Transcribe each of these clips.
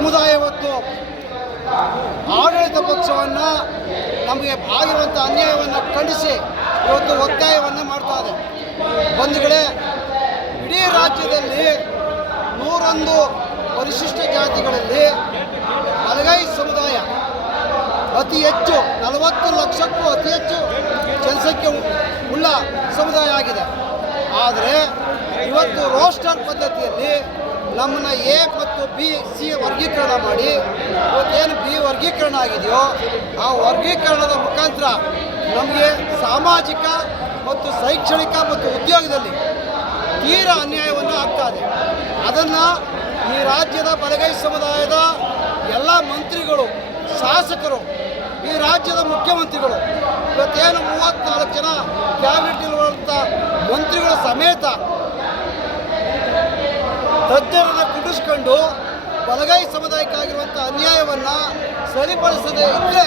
ಸಮುದಾಯ ಇವತ್ತು ಆಡಳಿತ ಪಕ್ಷವನ್ನು ನಮಗೆ ಆಗಿರುವಂಥ ಅನ್ಯಾಯವನ್ನು ಖಂಡಿಸಿ ಇವತ್ತು ಒತ್ತಾಯವನ್ನು ಮಾಡ್ತಾ ಇದೆ. ಬಂಧುಗಳೇ, ಇಡೀ ರಾಜ್ಯದಲ್ಲಿ 101 ಪರಿಶಿಷ್ಟ ಜಾತಿಗಳಲ್ಲಿ ಬಲಗೈ ಸಮುದಾಯ ಅತಿ ಹೆಚ್ಚು, 40 ಲಕ್ಷಕ್ಕೂ ಅತಿ ಹೆಚ್ಚು ಜನಸಂಖ್ಯೆ ಉಳ್ಳ ಸಮುದಾಯ ಆಗಿದೆ. ಆದರೆ ಇವತ್ತು ರೋಸ್ಟರ್ ಪದ್ಧತಿಯಲ್ಲಿ ನಮ್ಮನ್ನು ಎ ಮತ್ತು ಬಿ ಸಿ ವರ್ಗೀಕರಣ ಮಾಡಿ ಇವತ್ತೇನು ಬಿ ವರ್ಗೀಕರಣ ಆಗಿದೆಯೋ ಆ ವರ್ಗೀಕರಣದ ಮುಖಾಂತರ ನಮಗೆ ಸಾಮಾಜಿಕ ಮತ್ತು ಶೈಕ್ಷಣಿಕ ಮತ್ತು ಉದ್ಯೋಗದಲ್ಲಿ ತೀರ ಅನ್ಯಾಯವನ್ನು ಆಗ್ತಾ ಇದೆ. ಅದನ್ನು ಈ ರಾಜ್ಯದ ಬಲಗೈ ಸಮುದಾಯದ ಎಲ್ಲ ಮಂತ್ರಿಗಳು, ಶಾಸಕರು, ಈ ರಾಜ್ಯದ ಮುಖ್ಯಮಂತ್ರಿಗಳು, ಇವತ್ತೇನು 34 ಜನ ಕ್ಯಾಬಿನೆಟ್ ಇರುವಂಥ ಮಂತ್ರಿಗಳ ಸಮೇತ ತಜ್ಞರನ್ನು ಕುಡಿಸ್ಕೊಂಡು ಬಲಗೈ ಸಮುದಾಯಕ್ಕಾಗಿರುವಂಥ ಅನ್ಯಾಯವನ್ನು ಸರಿಪಡಿಸದೇ ಇದ್ದರೆ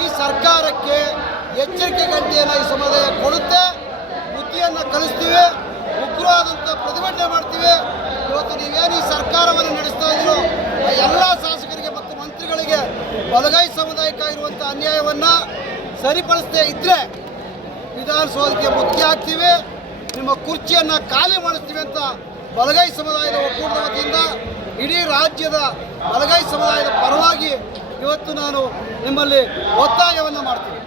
ಈ ಸರ್ಕಾರಕ್ಕೆ ಎಚ್ಚರಿಕೆ ಗಂಟೆಯನ್ನು ಈ ಸಮುದಾಯ ಕೊಡುತ್ತೆ. ಬುದ್ಧಿಯನ್ನು ಕಲಿಸ್ತೀವಿ, ಉಗ್ರವಾದಂಥ ಪ್ರತಿಭಟನೆ ಮಾಡ್ತೀವಿ. ಇವತ್ತು ನೀವೇನು ಈ ಸರ್ಕಾರವನ್ನು ನಡೆಸ್ತಾ ಇದ್ದೀರೋ ಆ ಎಲ್ಲ ಶಾಸಕರಿಗೆ ಮತ್ತು ಮಂತ್ರಿಗಳಿಗೆ ಬಲಗೈ ಸಮುದಾಯಕ್ಕಾಗಿರುವಂಥ ಅನ್ಯಾಯವನ್ನು ಸರಿಪಡಿಸದೇ ಇದ್ದರೆ ವಿಧಾನಸೌಧಕ್ಕೆ ಮುತ್ತಿಗೆ ಹಾಕ್ತೀವಿ, ನಿಮ್ಮ ಕುರ್ಚಿಯನ್ನು ಖಾಲಿ ಮಾಡಿಸ್ತೀವಿ ಅಂತ ಬಲಗೈ ಸಮುದಾಯದ ಒಕ್ಕೂಟದ ವತಿಯಿಂದ ಇಡೀ ರಾಜ್ಯದ ಬಲಗೈ ಸಮುದಾಯದ ಪರವಾಗಿ ಇವತ್ತು ನಾನು ನಿಮ್ಮಲ್ಲಿ ಒತ್ತಾಯವನ್ನು ಮಾಡ್ತೀನಿ.